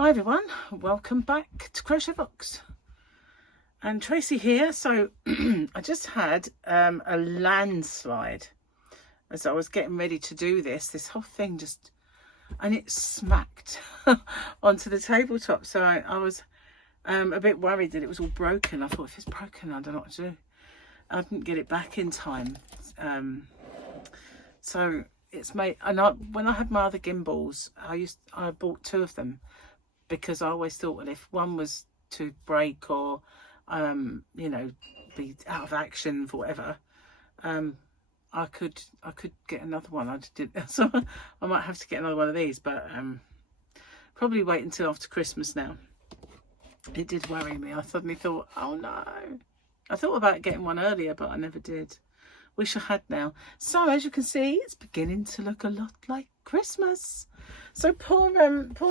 Hi everyone, welcome back to Crochet Rocks, and Tracy here. So I just had a landslide as I was getting ready to do this whole thing just, and it smacked onto the tabletop. So I was a bit worried that it was all broken. I thought, if it's broken, I don't know what to do. I didn't get it back in time. So it's made, and when I had my other gimbals, I bought two of them, because I always thought, well, if one was to break or, you know, be out of action for whatever, I could get another one. I did, so I might have to get another one of these, but probably wait until after Christmas now. It did worry me. I suddenly thought, oh no. I thought about getting one earlier, but I never did. Wish I had now. So as you can see, it's beginning to look a lot like Christmas. So poor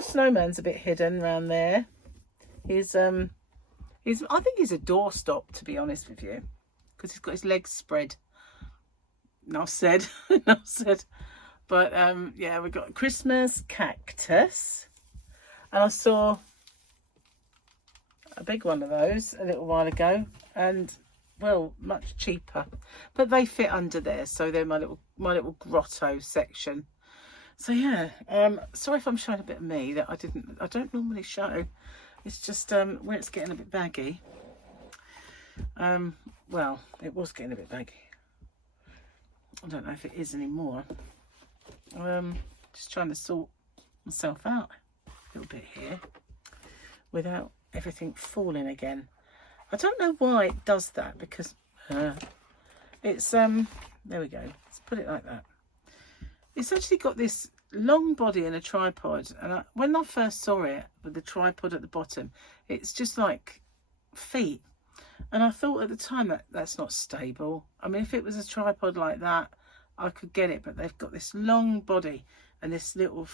Snowman's a bit hidden around there. I think he's a doorstop, to be honest with you, because he's got his legs spread. Enough said. Enough said. But yeah, we got a Christmas cactus, and I saw a big one of those a little while ago, and well, much cheaper, but they fit under there, so they're my little grotto section. So yeah, sorry if I'm showing a bit of me that I don't normally show. It's just when it's getting a bit baggy. Well, it was getting a bit baggy. I don't know if it is anymore. Just trying to sort myself out a little bit here without everything falling again. I don't know why it does that, because it's there we go, let's put it like that. It's actually got this long body and a tripod, and when I first saw it with the tripod at the bottom, it's just like feet, and I thought at the time that that's not stable. I mean, if it was a tripod like that, I could get it, but they've got this long body and this little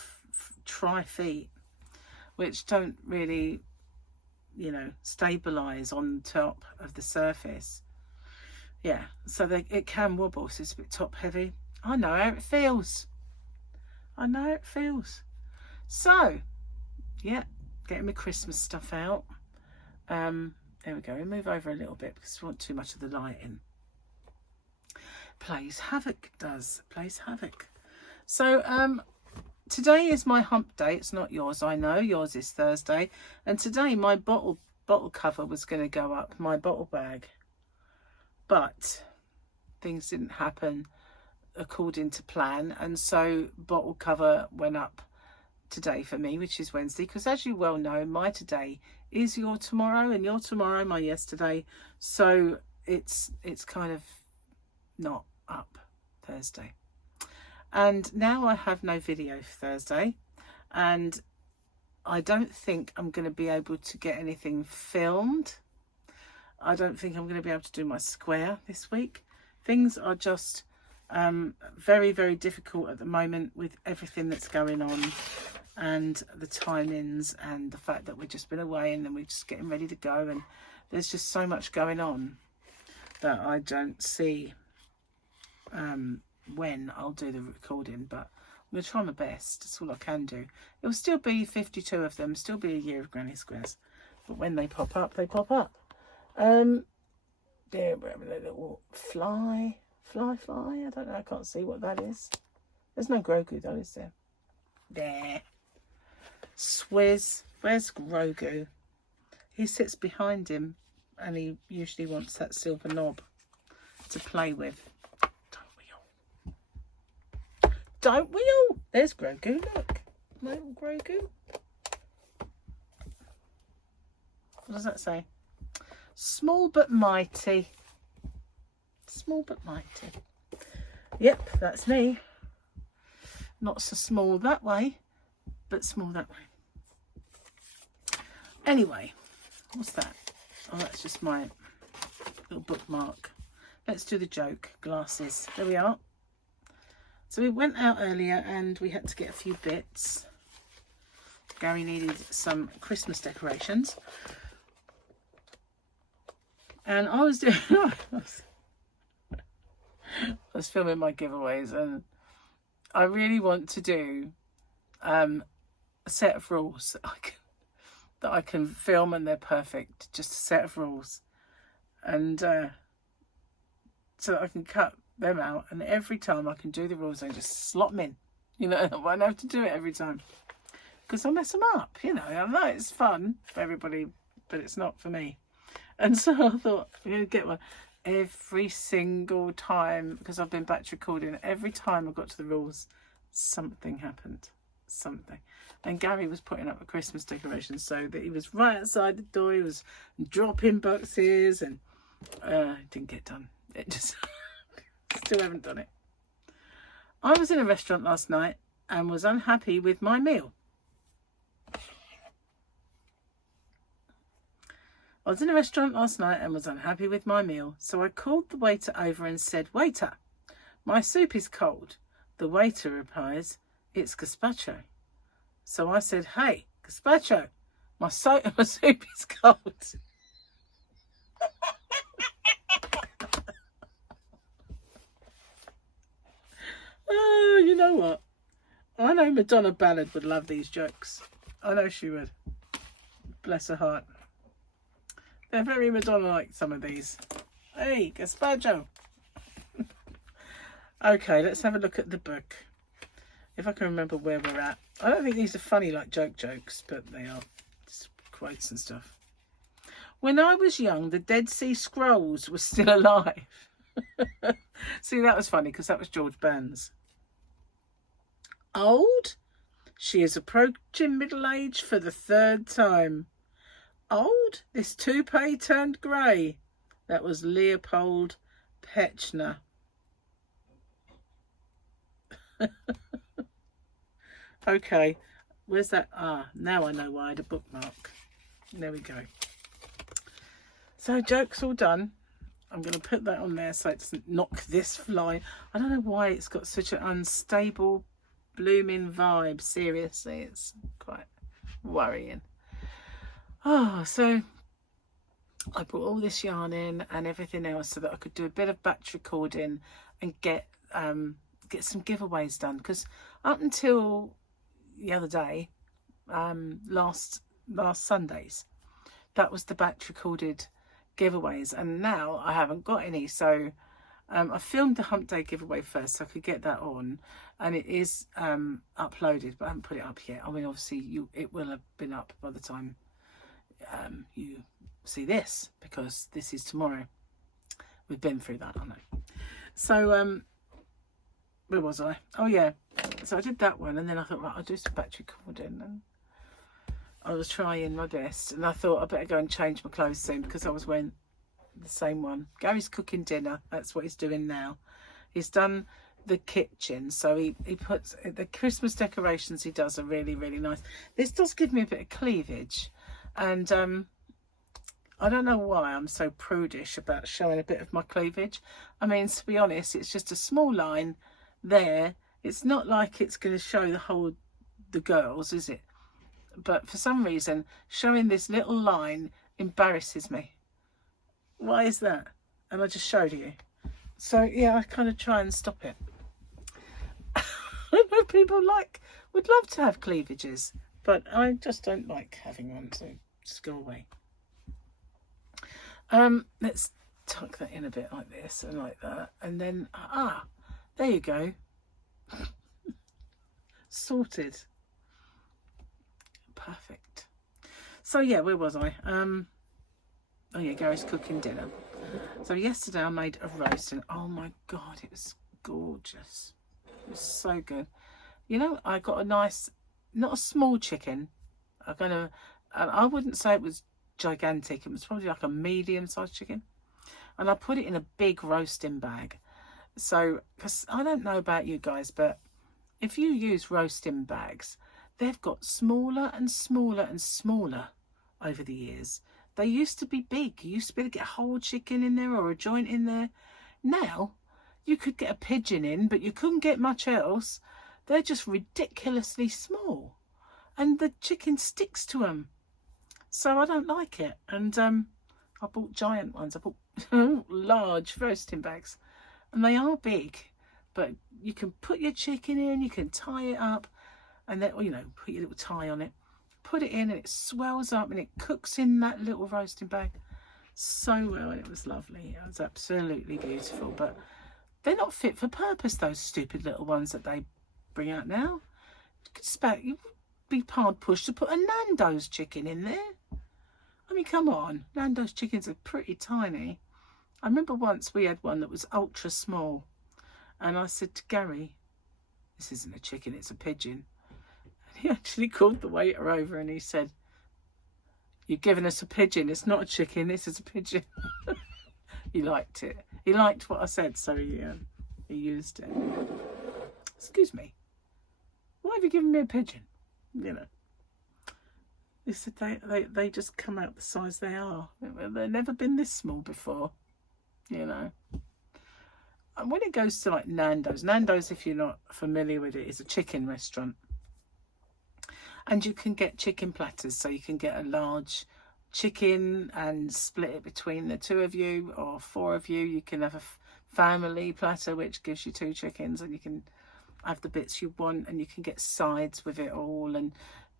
tri feet, which don't really, you know, stabilize on top of the surface. Yeah, so it can wobble, so it's a bit top heavy. I know how it feels. I know how it feels. So yeah, getting my Christmas stuff out. There we go. We move over a little bit because we want too much of the light in. Plays havoc, plays havoc. So today is my hump day. It's not yours, I know. Yours is Thursday. And today my bottle cover was going to go up, my bottle bag. But things didn't happen according to plan. And so bottle cover went up today for me, which is Wednesday. Because as you well know, my today is your tomorrow, and your tomorrow my yesterday. So it's kind of not up Thursday. And now I have no video for Thursday, and I don't think I'm going to be able to get anything filmed. I don't think I'm going to be able to do my square this week. Things are just very, very difficult at the moment with everything that's going on, and the timings, and the fact that we've just been away and then we're just getting ready to go, and there's just so much going on that I don't see when I'll do the recording, but I'm going to try my best. That's all I can do. It will still be 52 of them, still be a year of Granny Squares, but when they pop up, they pop up. There we're having a little fly. I don't know, I can't see what that is. There's no Grogu though, is there? There. Swizz. Where's Grogu? He sits behind him, and he usually wants that silver knob to play with. Don't we all? There's Grogu, look. My little Grogu. What does that say? Small but mighty. Small but mighty. Yep, that's me. Not so small that way, but small that way. Anyway, what's that? Oh, that's just my little bookmark. Let's do the joke. Glasses. There we are. So we went out earlier and we had to get a few bits. Gary needed some Christmas decorations. And I was doing... I was filming my giveaways, and I really want to do a set of rules. that I can film and they're perfect, just a set of rules. And so that I can cut them out, and every time I can do the rules, I just slot them in. You know, I won't have to do it every time because I'll mess them up. You know, I know it's fun for everybody, but it's not for me. And so I thought, I'm going to get one every single time, because I've been batch recording. Every time I got to the rules, something happened. Something. And Gary was putting up a Christmas decoration, so that he was right outside the door. He was dropping boxes, and it didn't get done. It just still haven't done it. I was in a restaurant last night and was unhappy with my meal. I was in a restaurant last night and was unhappy with my meal, so I called the waiter over and said, "Waiter, my soup is cold." The waiter replies, "It's gazpacho." So I said, "Hey, gazpacho, my soup is cold." Oh, you know what? I know Madonna Ballard would love these jokes. I know she would. Bless her heart. They're very Madonna-like, some of these. Hey, gazpacho. Okay, let's have a look at the book. If I can remember where we're at. I don't think these are funny like jokes, but they are. Just quotes and stuff. When I was young, the Dead Sea Scrolls were still alive. See, that was funny because that was George Burns. Old? She is approaching middle age for the 3rd time. Old? This toupee turned grey. That was Leopold Petchner. Okay, where's that? Ah, now I know why I had a bookmark. There we go. So jokes all done. I'm going to put that on there so it doesn't knock this line. I don't know why it's got such an unstable blooming vibe. Seriously, it's quite worrying. Oh, so I brought all this yarn in and everything else so that I could do a bit of batch recording and get some giveaways done, because up until the other day, last Sundays, that was the batch recorded giveaways, and now I haven't got any. So I filmed the hump day giveaway first so I could get that on, and it is uploaded, but I haven't put it up yet. I mean, obviously it will have been up by the time you see this, because this is tomorrow. We've been through that, I know. So where was I? Oh yeah, so I did that one, and then I thought, right, I'll do some batch recording, and I was trying my best, and I thought I better go and change my clothes soon because I was wearing the same one. Gary's cooking dinner. That's what he's doing now. He's done the kitchen, so he puts the Christmas decorations he does are really, really nice. This does give me a bit of cleavage, and I don't know why I'm so prudish about showing a bit of my cleavage. I mean, to be honest, it's just a small line there. It's not like it's going to show the girls, is it? But for some reason, showing this little line embarrasses me. Why is that? And I just showed you. So yeah, I kind of try and stop it. I know people would love to have cleavages, but I just don't like having one, so just go away. Let's tuck that in a bit like this and like that, and then there you go. Sorted. Perfect. So yeah, where was I? Oh yeah, Gary's cooking dinner. So yesterday I made a roast, and oh my god, it was gorgeous. It was so good. You know, I got a nice, not a small chicken. I wouldn't say it was gigantic. It was probably like a medium-sized chicken, and I put it in a big roasting bag. So, because I don't know about you guys, but if you use roasting bags, they've got smaller and smaller and smaller over the years. They used to be big. You used to be able to get a whole chicken in there or a joint in there. Now, you could get a pigeon in, but you couldn't get much else. They're just ridiculously small, and the chicken sticks to them. So I don't like it. And I bought giant ones. I bought large roasting bags, and they are big, but you can put your chicken in, you can tie it up, and then, you know, put your little tie on it. put it in and it swells up and it cooks in that little roasting bag so well, and it was lovely. It was absolutely beautiful. But they're not fit for purpose, those stupid little ones that they bring out now. You'd be hard pushed to put a Nando's chicken in there. I mean, come on. Nando's chickens are pretty tiny. I remember once we had one that was ultra small. And I said to Gary, this isn't a chicken, it's a pigeon. And he actually called the waiter over and he said, you've given us a pigeon. It's not a chicken, this is a pigeon. He liked it. He liked what I said, so he used it. Excuse me. Why have you given me a pigeon? You know. He said they just come out the size they are. They've never been this small before, you know. And when it goes to like Nando's, if you're not familiar with it, is a chicken restaurant. And you can get chicken platters, so you can get a large chicken and split it between the 2 of you or 4 of you. You can have a family platter, which gives you 2 chickens, and you can have the bits you want, and you can get sides with it all, and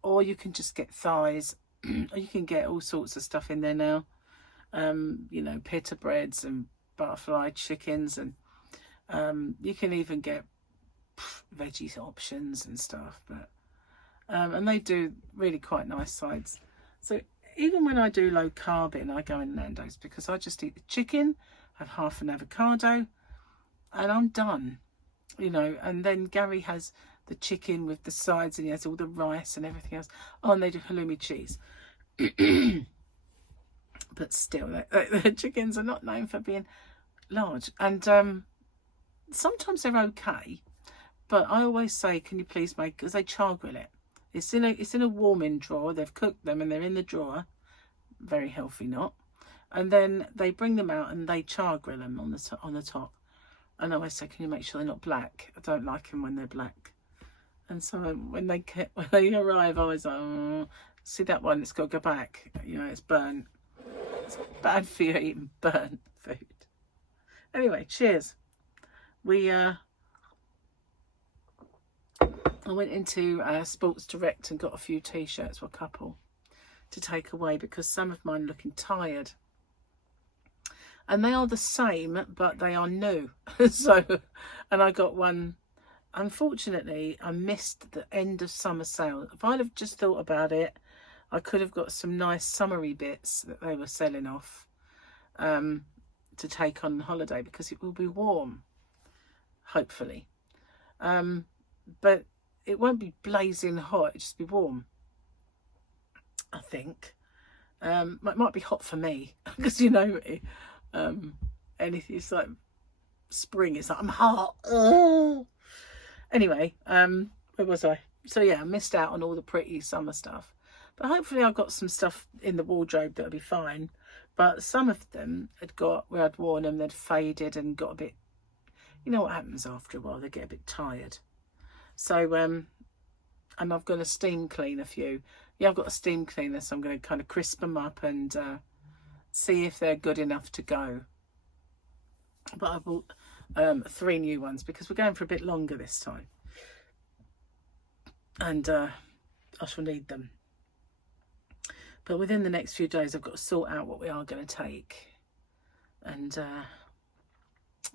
or you can just get thighs, or you can get all sorts of stuff in there now. You know, pita breads and butterfly chickens, and you can even get veggie options and stuff. But and they do really quite nice sides. So even when I do low carbing, I go in Nando's because I just eat the chicken, have half an avocado, and I'm done. You know, and then Gary has the chicken with the sides, and he has all the rice and everything else. Oh, and they do halloumi cheese. But still, the chickens are not known for being large. And sometimes they're okay, but I always say, can you please make, because they char grill it. It's in a warming drawer. They've cooked them and they're in the drawer. Very healthy, not. And then they bring them out and they char grill them on the top. And I always say, can you make sure they're not black? I don't like them when they're black. And so when they arrive, I was like, oh, see that one? It's got to go back. You know, it's burnt. It's bad for you eating burnt food. Anyway, cheers. I went into Sports Direct and got a few t-shirts for a couple to take away because some of mine are looking tired. And they are the same, but they are new. And I got one. Unfortunately, I missed the end of summer sale. If I'd have just thought about it, I could have got some nice summery bits that they were selling off to take on holiday because it will be warm, hopefully. But it won't be blazing hot, it'll just be warm, I think. It might be hot for me because, you know, anything, it's like spring, it's like I'm hot. Anyway, where was I? So yeah, I missed out on all the pretty summer stuff, but hopefully I've got some stuff in the wardrobe that'll be fine. But some of them where I'd worn them, they'd faded and got a bit, you know what happens after a while, they get a bit tired. So and I've got to steam clean a few. Yeah, I've got a steam cleaner, so I'm going to kind of crisp them up and see if they're good enough to go. But I bought 3 new ones because we're going for a bit longer this time, and I shall need them. But within the next few days, I've got to sort out what we are going to take and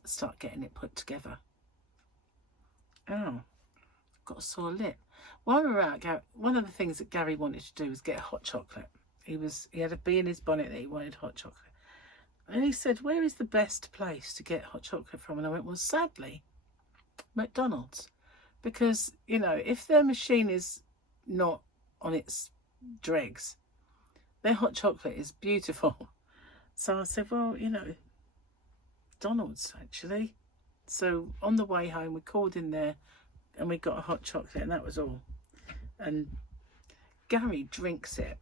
start getting it put together. Oh, got a sore lip. While we were out, one of the things that Gary wanted to do was get hot chocolate. He had a bee in his bonnet that he wanted hot chocolate. And he said, where is the best place to get hot chocolate from? And I went, well, sadly, McDonald's. Because, you know, if their machine is not on its dregs, their hot chocolate is beautiful. So I said, well, you know, McDonald's, actually. So on the way home, we called in there and we got a hot chocolate, and that was all. And Gary drinks it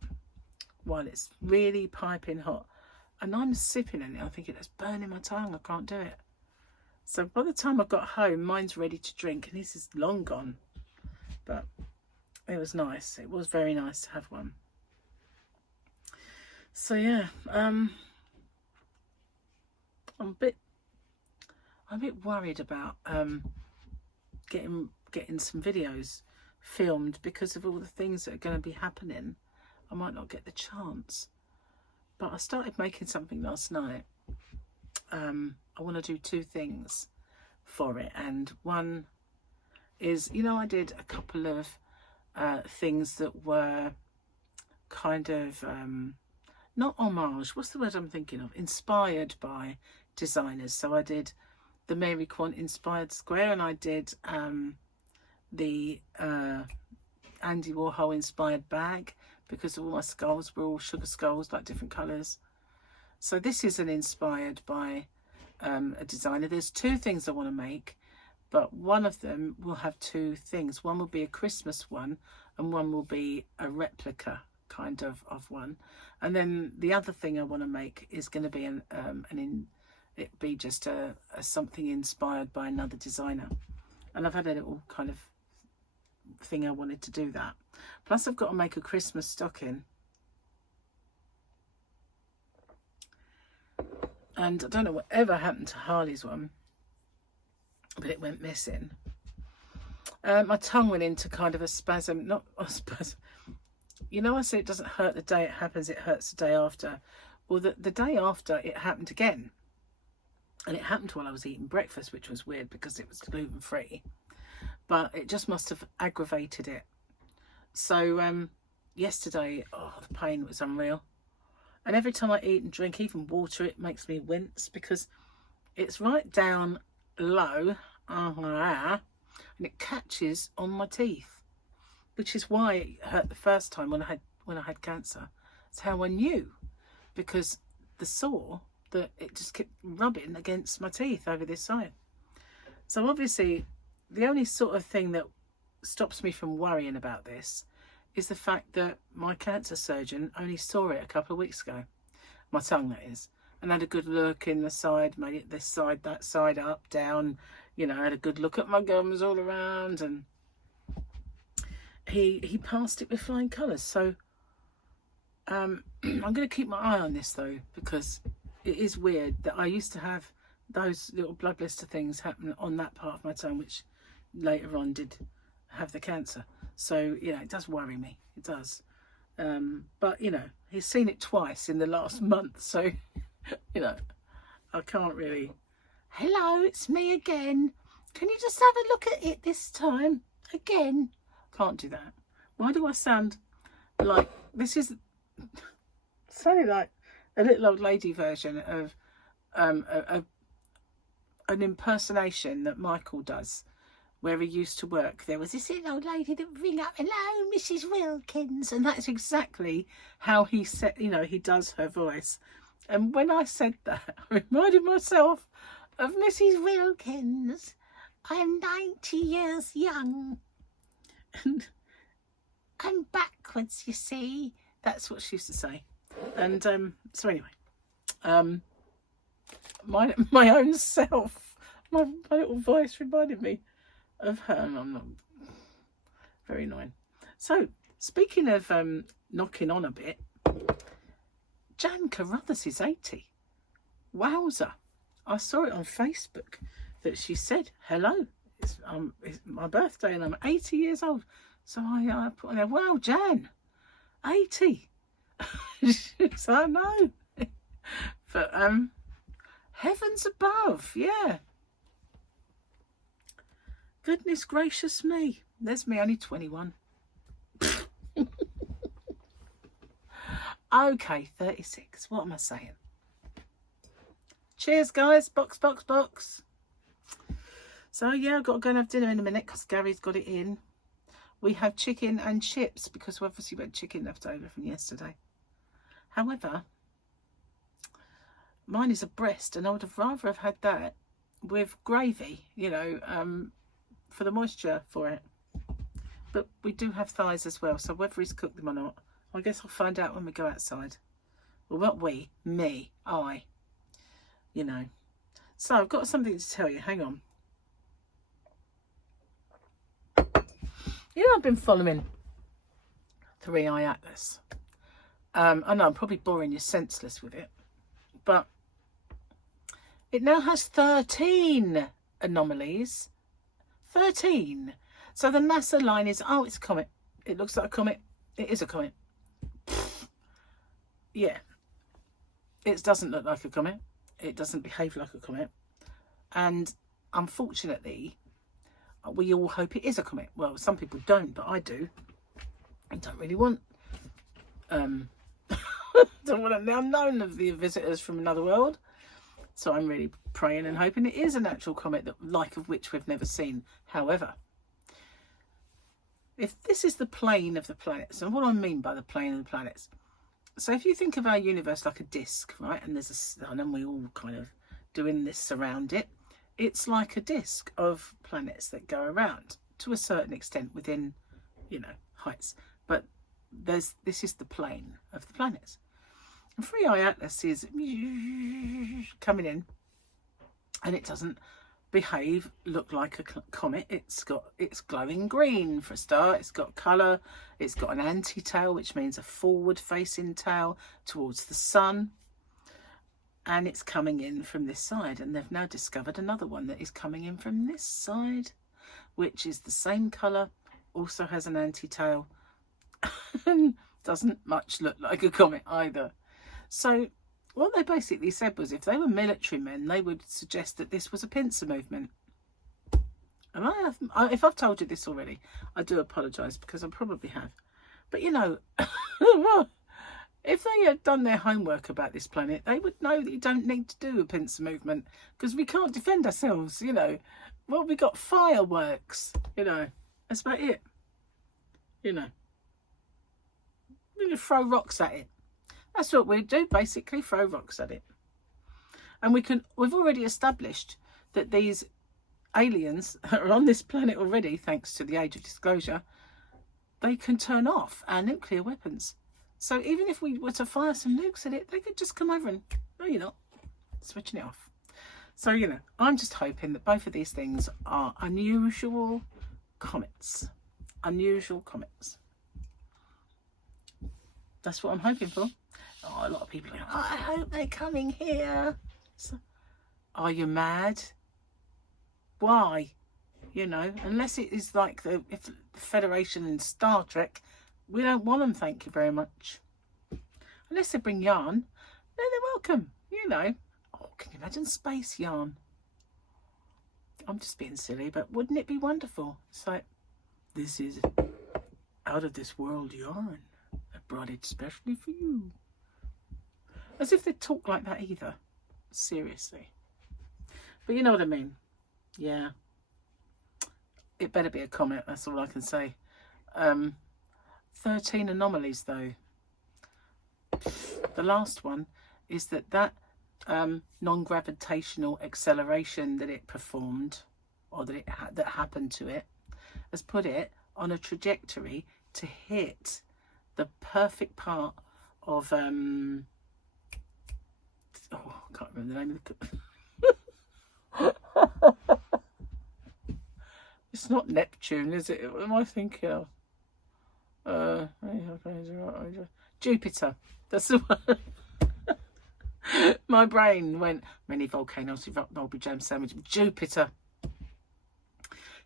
while it's really piping hot. And I'm sipping in it. I'm thinking, it's burning my tongue. I can't do it. So by the time I got home, mine's ready to drink. And this is long gone. But it was nice. It was very nice to have one. So yeah, I'm a bit worried about getting some videos filmed because of all the things that are going to be happening. I might not get the chance. But I started making something last night. I want to do 2 things for it. And one is, you know, I did a couple of things that were kind of, not homage, what's the word I'm thinking of? Inspired by designers. So I did the Mary Quant inspired square, and I did the Andy Warhol inspired bag, because all my skulls were all sugar skulls, like different colours. So this is an inspired by a designer. There's 2 things I want to make, but one of them will have 2 things. One will be a Christmas one, and one will be a replica kind of one. And then the other thing I want to make is going to be it be just a something inspired by another designer. And I've had a little kind of thing I wanted to do that. Plus I've got to make a Christmas stocking. And I don't know whatever happened to Harley's one, but it went missing. My tongue went into kind of a spasm, not a spasm. You know, I say it doesn't hurt the day it happens, it hurts the day after. Well, the day after, it happened again. And it happened while I was eating breakfast, which was weird because it was gluten-free. But it just must have aggravated it. So yesterday, oh, the pain was unreal. And every time I eat and drink, even water, it makes me wince because it's right down low, and it catches on my teeth, which is why it hurt the first time when I had cancer. It's how I knew, because the sore, that it just kept rubbing against my teeth over this side. So obviously, the only sort of thing that stops me from worrying about this is the fact that my cancer surgeon only saw it a couple of weeks ago. My tongue, that is. And had a good look in the side, made it this side, that side, up, down. You know, had a good look at my gums all around. And he passed it with flying colours. So I'm going to keep my eye on this, though, because it is weird that I used to have those little blood blister things happen on that part of my tongue, which later on did have the cancer. So, you know, it does worry me. It does. But, you know, he's seen it twice in the last month. So, you know, I can't really... Hello, it's me again. Can you just have a look at it this time? Again? Can't do that. Why do I sound like... This is sounding like a little old lady version of an impersonation that Michael does, where he used to work. There was this little old lady that would ring up, "Hello, Mrs. Wilkins," and that's exactly how he said, you know, he does her voice. And when I said that, I reminded myself of Mrs. Wilkins. I am 90 years young, and I'm backwards, you see. That's what she used to say. And so anyway, my own self, my little voice reminded me of her, and I'm not very annoying. So speaking of knocking on a bit, Jan Carruthers is 80. Wowza. I saw it on Facebook that she said, hello, it's my birthday and I'm 80 years old. So I put on there, wow, Jan, 80. So I know. But heavens above, yeah. Goodness gracious me. There's me, only 21. Okay, 36. What am I saying? Cheers, guys. Box, box, box. So, yeah, I've got to go and have dinner in a minute because Gary's got it in. We have chicken and chips because we obviously had chicken left over from yesterday. However, mine is a breast and I would have rather have had that with gravy, you know, for the moisture for it. But we do have thighs as well, so whether he's cooked them or not, I guess I'll find out when we go outside. Well, not we, me, I, you know. So I've got something to tell you, hang on. You know, I've been following 3i Atlas. I know I'm probably boring you senseless with it, but it now has 13 anomalies. 13. So the NASA line is, oh, it's a comet. It looks like a comet. It is a comet. Yeah. It doesn't look like a comet. It doesn't behave like a comet. And unfortunately, we all hope it is a comet. Well, some people don't, but I do. I don't really want don't want the unknown of the visitors from another world. So I'm really praying and hoping it is an actual comet, that like of which we've never seen. However, if this is the plane of the planets, and what I mean by the plane of the planets, so if you think of our universe like a disc, right, and there's a sun and we all kind of doing this around it, it's like a disc of planets that go around to a certain extent within, you know, heights. But this is the plane of the planets. And 3i Atlas is coming in, and it doesn't look like a comet. It's glowing green for a start. It's got colour. It's got an anti-tail, which means a forward facing tail towards the sun, and it's coming in from this side. And they've now discovered another one that is coming in from this side, which is the same colour, also has an anti-tail, and doesn't much look like a comet either. So what they basically said was, if they were military men, they would suggest that this was a pincer movement. And if I've told you this already, I do apologise, because I probably have. But you know, if they had done their homework about this planet, they would know that you don't need to do a pincer movement, because we can't defend ourselves, you know. Well, we got fireworks, you know. That's about it. You know. We can throw rocks at it. That's what we do, basically, throw rocks at it. And we've already established that these aliens are on this planet already, thanks to the Age of Disclosure. They can turn off our nuclear weapons. So even if we were to fire some nukes at it, they could just come over and, no, you're not, switching it off. So, you know, I'm just hoping that both of these things are unusual comets. Unusual comets. That's what I'm hoping for. Oh, a lot of people are going, oh, I hope they're coming here. So, are you mad? Why? You know, unless it is like the Federation in Star Trek, we don't want them, thank you very much. Unless they bring yarn, then they're welcome, you know. Oh, can you imagine space yarn? I'm just being silly, but wouldn't it be wonderful? It's like, this is out of this world yarn. I brought it specially for you. As if they talk like that either. Seriously. But you know what I mean. Yeah. It better be a comet, that's all I can say. 13 anomalies though. The last one is that non-gravitational acceleration that it performed, or that happened to it, has put it on a trajectory to hit the perfect part of oh, I can't remember the name of the it's not Neptune, is it? What am I thinking of? Jupiter. That's the one. My brain went, many volcanoes erupt, mulberry jam sandwich. Jupiter.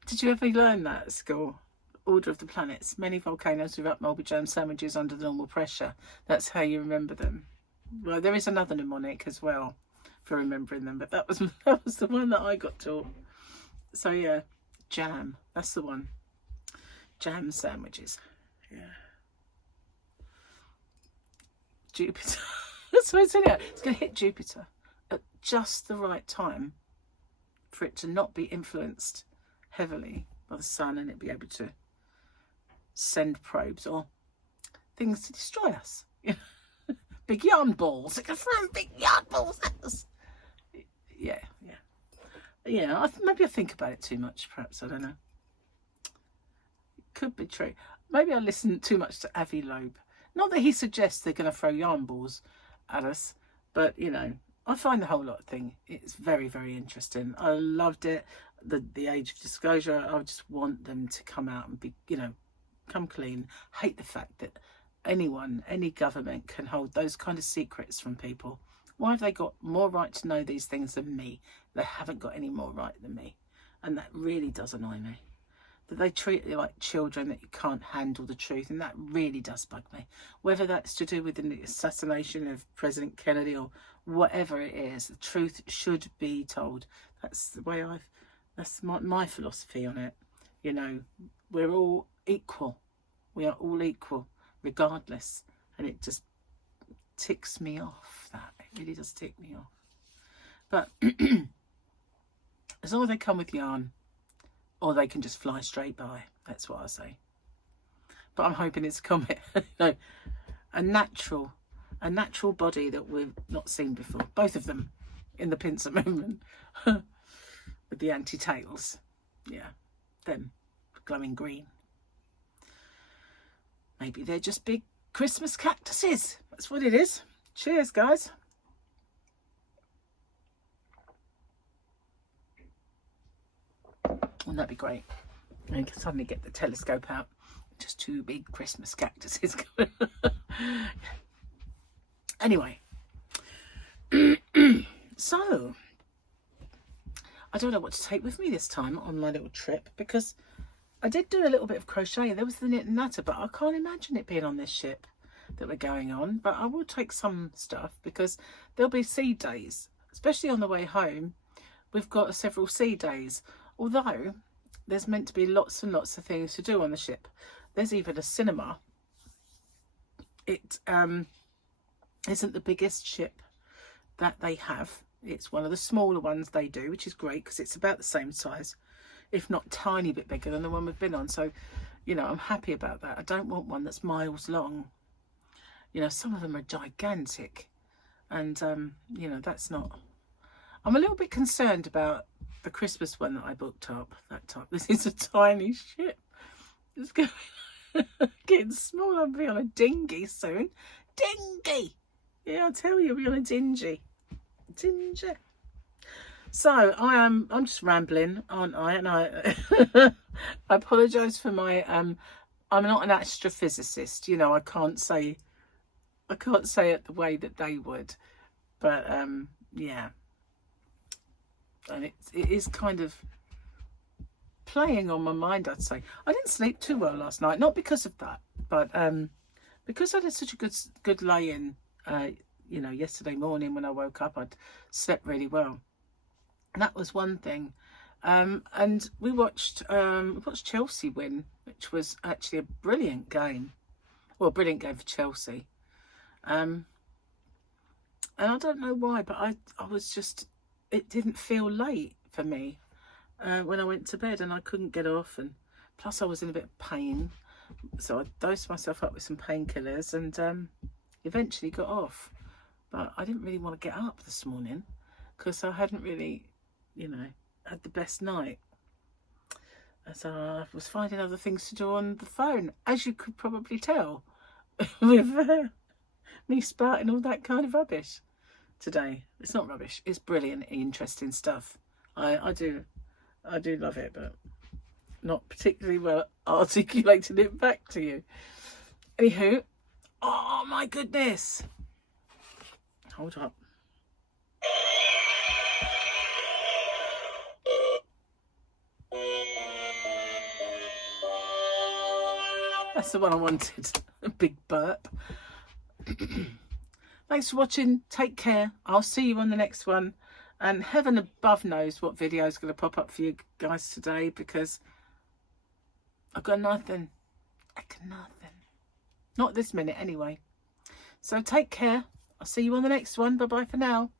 Did you ever learn that at school? Order of the planets. Many volcanoes erupt, mulberry jam sandwiches under the normal pressure. That's how you remember them. Well, there is another mnemonic as well for remembering them, but that was the one that I got taught. So yeah, jam. That's the one. Jam sandwiches. Yeah. Jupiter. So it's going to hit Jupiter at just the right time for it to not be influenced heavily by the sun, and it be able to send probes or things to destroy us. Big yarn balls. It can throw big yarn balls at us. Yeah. Yeah, maybe I think about it too much, perhaps. I don't know. It could be true. Maybe I listen too much to Avi Loeb. Not that he suggests they're going to throw yarn balls at us, but, you know, I find the whole lot thing, it's very, very interesting. I loved it. The Age of Disclosure, I just want them to come out and be, you know, come clean. Hate the fact that anyone, any government can hold those kind of secrets from people. Why have they got more right to know these things than me? They haven't got any more right than me. And that really does annoy me. that they treat you like children, that you can't handle the truth, and that really does bug me. Whether that's to do with the assassination of President Kennedy or whatever it is, the truth should be told. That's the way that's my philosophy on it. You know, we're all equal. We are all equal, regardless. And it just ticks me off, that. It really does tick me off. But as long as they come with yarn, or they can just fly straight by. That's what I say. But I'm hoping it's a comet. No, a natural body that we've not seen before. Both of them in the pincer movement. With the anti-tails. Yeah, them glowing green. Maybe they're just big Christmas cactuses. That's what it is. Cheers, guys. Wouldn't that be great? I can suddenly get the telescope out. Just two big Christmas cactuses. Anyway. So, I don't know what to take with me this time on my little trip, because I did do a little bit of crochet. There was the knit and natter, but I can't imagine it being on this ship that we're going on. But I will take some stuff, because there'll be sea days, especially on the way home. We've got several sea days. Although there's meant to be lots and lots of things to do on the ship. There's even a cinema. It isn't the biggest ship that they have. It's one of the smaller ones they do, which is great, because it's about the same size, if not tiny bit bigger than the one we've been on. So, you know, I'm happy about that. I don't want one that's miles long. You know, some of them are gigantic. And, you know, that's not... I'm a little bit concerned about the Christmas one that I booked up that time. This is a tiny ship. It's getting small. I'll be on a dinghy soon. Dinghy! Yeah, I'll tell you, I'll be on a dingy. Dingy. So I'm just rambling, aren't I? And I apologise for my I'm not an astrophysicist, you know. I can't say it the way that they would. But yeah. And it is kind of playing on my mind, I'd say. I didn't sleep too well last night, not because of that, but because I had such a good lay-in, you know, yesterday morning when I woke up. I'd slept really well. And that was one thing. And we watched Chelsea win, which was actually a brilliant game. Well, a brilliant game for Chelsea. And I don't know why, but I was just... It didn't feel late for me when I went to bed, and I couldn't get off, and plus I was in a bit of pain, so I dosed myself up with some painkillers and eventually got off. But I didn't really want to get up this morning because I hadn't really, you know, had the best night, as I was finding other things to do on the phone, as you could probably tell with me spouting all that kind of rubbish today. It's not rubbish, it's brilliant, interesting stuff. I do love it, but not particularly well articulating it back to you. Anywho, oh my goodness, hold up. That's the one I wanted. A big burp. Thanks for watching. Take care. I'll see you on the next one. And heaven above knows what video is going to pop up for you guys today, because I've got nothing. I got nothing. Not this minute anyway. So take care. I'll see you on the next one. Bye bye for now.